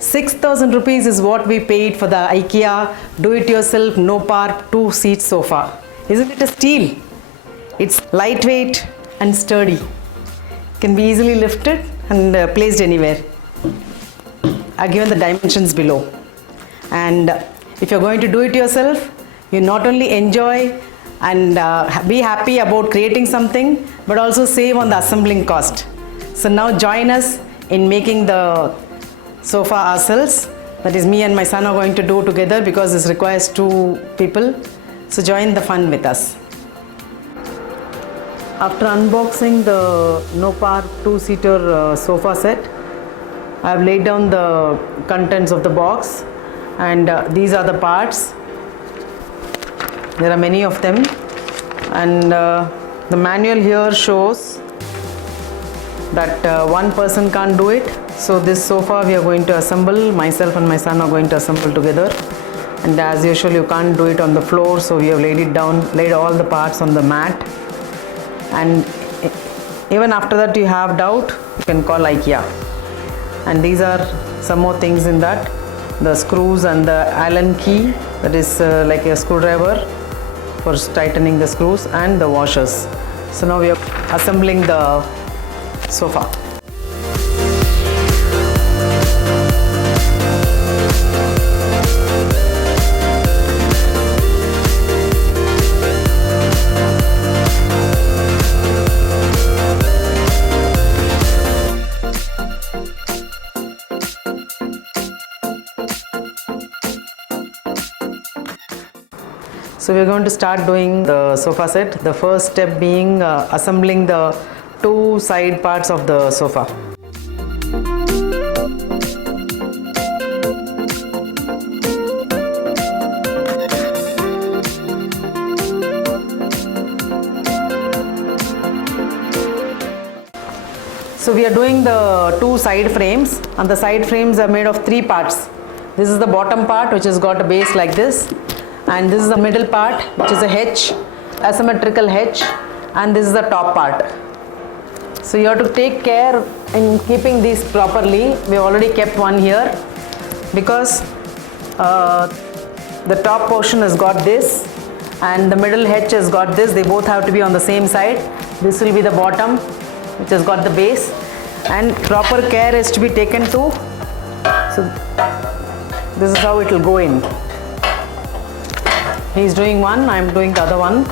6,000 rupees is what we paid for the IKEA do-it-yourself KNOPPARP 2-seat sofa. Isn't it a steal? It's lightweight and sturdy. Can be easily lifted and placed anywhere. I've given the dimensions below. And if you're going to do it yourself, you not only enjoy and be happy about creating something, but also save on the assembling cost. So now join us in making the sofa ourselves. That is, me and my son are going to do together because this requires 2 people. So join the fun with us. After unboxing the KNOPPARP 2-seater sofa set, I have laid down the contents of the box, and these are the parts. There are many of them, and the manual here shows that one person can't do it. So this sofa we are going to assemble, myself and my son are going to assemble together, and as usual you can't do it on the floor, so we have laid all the parts on the mat. And even after that you have doubt, you can call IKEA. And these are some more things in that: the screws and the Allen key, that is like a screwdriver for tightening the screws, and the washers. So now we are assembling the sofa. So we are going to start doing the sofa set. The first step being assembling the 2 side parts of the sofa. So we are doing the 2 side frames, and the side frames are made of 3 parts. This is the bottom part, which has got a base like this. And this is the middle part, which is a hedge, asymmetrical hedge, and this is the top part. So you have to take care in keeping these properly. We already kept one here because the top portion has got this and the middle hedge has got this. They both have to be on the same side. This will be the bottom, which has got the base, and proper care is to be taken too. So this is how it will go in. He's doing one, I'm doing the other one.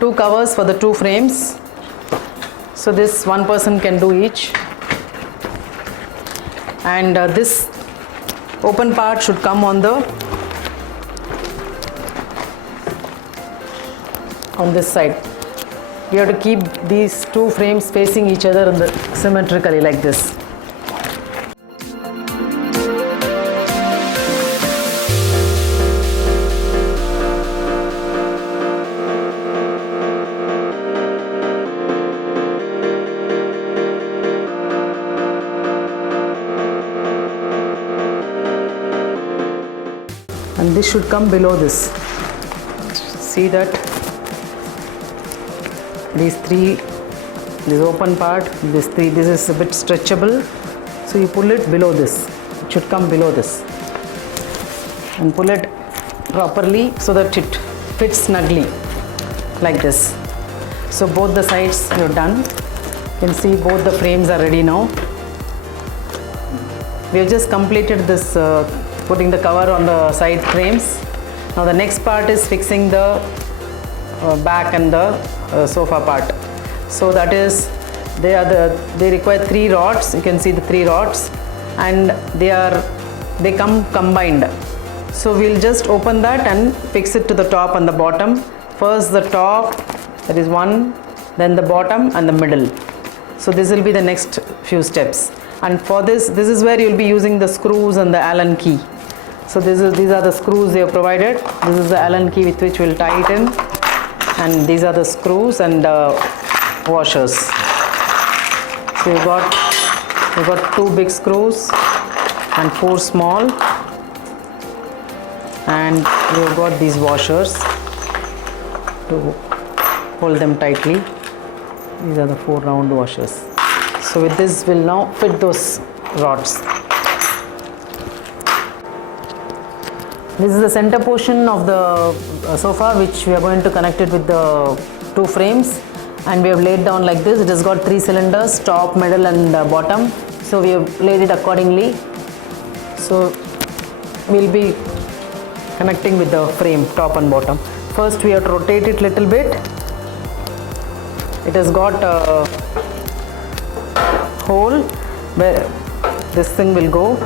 Two covers for the 2 frames. So this one person can do each. And this open part should come on this side. We have to keep these 2 frames facing each other symmetrically like this. And this should come below this. See that? These 3, this open part, this is a bit stretchable. So you pull it below this. It should come below this. And pull it properly so that it fits snugly like this. So both the sides are done. You can see both the frames are ready now. We have just completed this putting the cover on the side frames, Now the next part is fixing the back and the sofa part. So that is, they require 3 rods. You can see the 3 rods, and they come combined. So we'll just open that and fix it to the top and the bottom. First the top, that is one, then the bottom and the middle. So this will be the next few steps. And for this is where you'll be using the screws and the Allen key. So these are the screws they have provided. This is the Allen key with which we'll tie it in, and these are the screws and washers. So we've got 2 big screws and 4 small, and we've got these washers to hold them tightly. These are the 4 round washers. So with this we'll now fit those rods. This is the center portion of the sofa, which we are going to connect it with the 2 frames, and we have laid down like this. It has got 3 cylinders, top, middle and bottom. So we have laid it accordingly. So we'll be connecting with the frame, top and bottom. First we have to rotate it little bit. It has got a hole where this thing will go,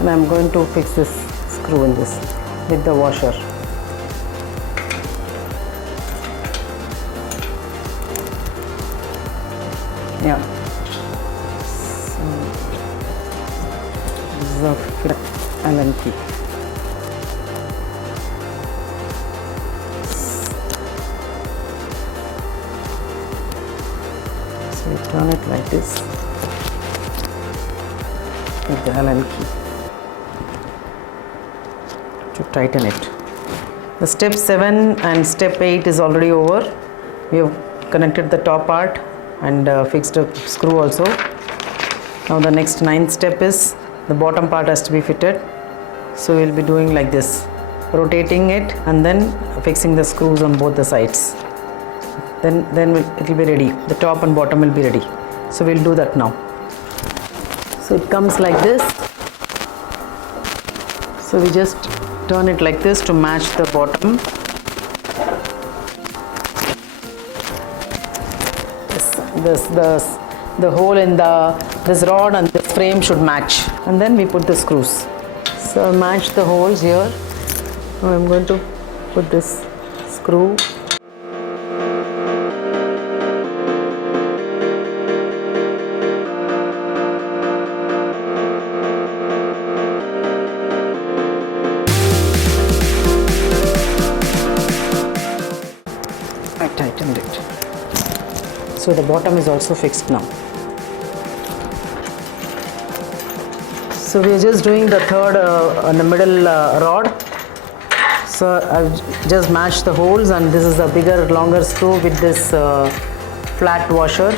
and I'm going to fix this screw in this with the washer. Yeah. So this is a Allen key. So you turn it like this with the Allen key to tighten it. The step 7 and step 8 is already over. We have connected the top part and fixed a screw also. Now the next 9th step is the bottom part has to be fitted. So we'll be doing like this, rotating it and then fixing the screws on both the sides. Then it will be ready. The top and bottom will be ready. So we'll do that now. So it comes like this. So we just turn it like this to match the bottom. The hole in this rod and this frame should match, and then we put the screws. So match the holes here. Now I'm going to put this screw. I tightened it. So the bottom is also fixed now. So we are just doing the third on the middle rod. So I've just matched the holes, and this is a bigger, longer screw with this flat washer.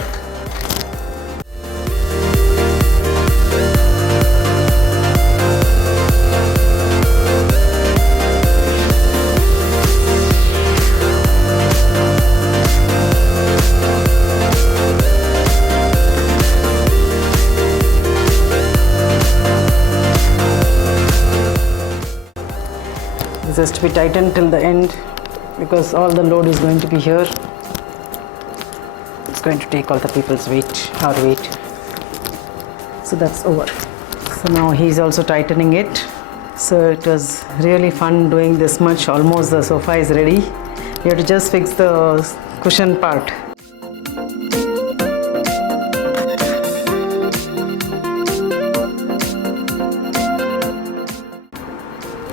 This has to be tightened till the end because all the load is going to be here. It's going to take all the people's weight, our weight. So that's over. So now he's also tightening it. So it was really fun doing this much. Almost the sofa is ready. You have to just fix the cushion part.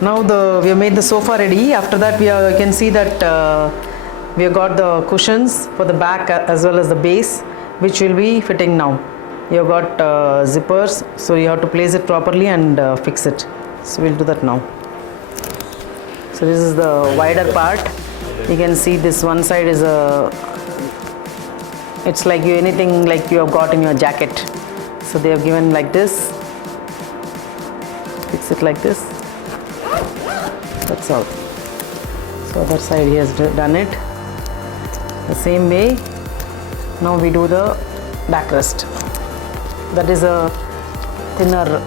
Now we have made the sofa ready. After that you can see that we have got the cushions for the back as well as the base, which will be fitting now. You have got zippers, so you have to place it properly and fix it. So we'll do that now. So this is the wider part. You can see this one side is it's like anything like you have got in your jacket. So they have given like this. Fix it like this. That's all. So other side he has done it the same way. Now we do the backrest. That is a thinner.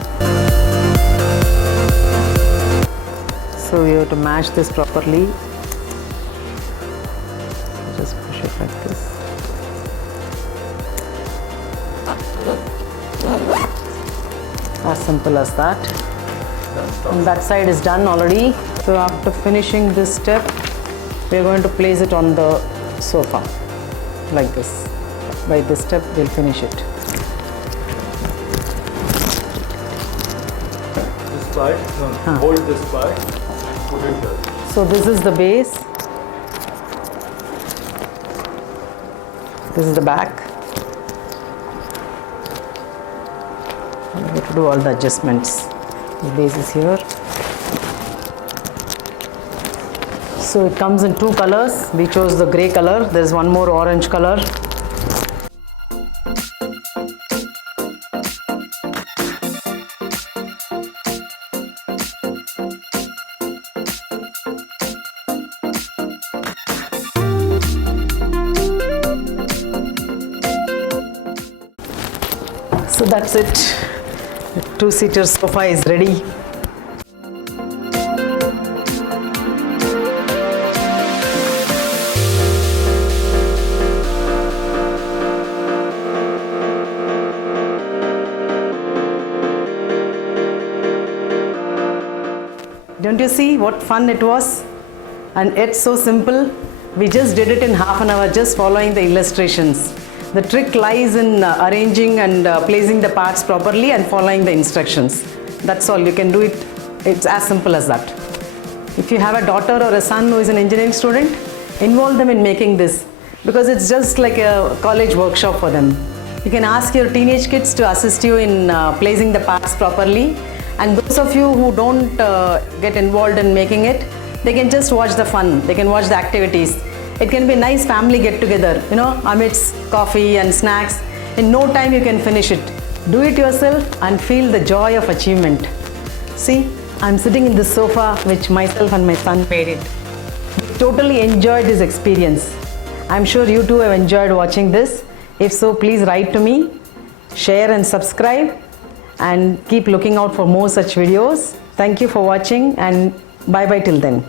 So you have to mash this properly. Just push it like this. As simple as that. And that side is done already. So after finishing this step, we are going to place it on the sofa like this. By this step, we'll finish it. This part, hold this part, put it there. So this is the base. This is the back. We have to do all the adjustments. The base is here. So it comes in two colors. We chose the grey color. There's one more orange color. So that's it. The two-seater sofa is ready. Don't you see what fun it was? And it's so simple. We just did it in half an hour, just following the illustrations. The trick lies in arranging and placing the parts properly and following the instructions. That's all. You can do it. It's as simple as that. If you have a daughter or a son who is an engineering student, involve them in making this, because it's just like a college workshop for them. You can ask your teenage kids to assist you in placing the parts properly. And those of you who don't get involved in making it, they can just watch the fun. They can watch the activities. It can be a nice family get together, amidst coffee and snacks. In no time you can finish it. Do it yourself and feel the joy of achievement. See, I'm sitting in this sofa which myself and my son made it. We totally enjoyed this experience. I'm sure you too have enjoyed watching this. If so, please write to me, share and subscribe, and keep looking out for more such videos. Thank you for watching, and bye bye till then.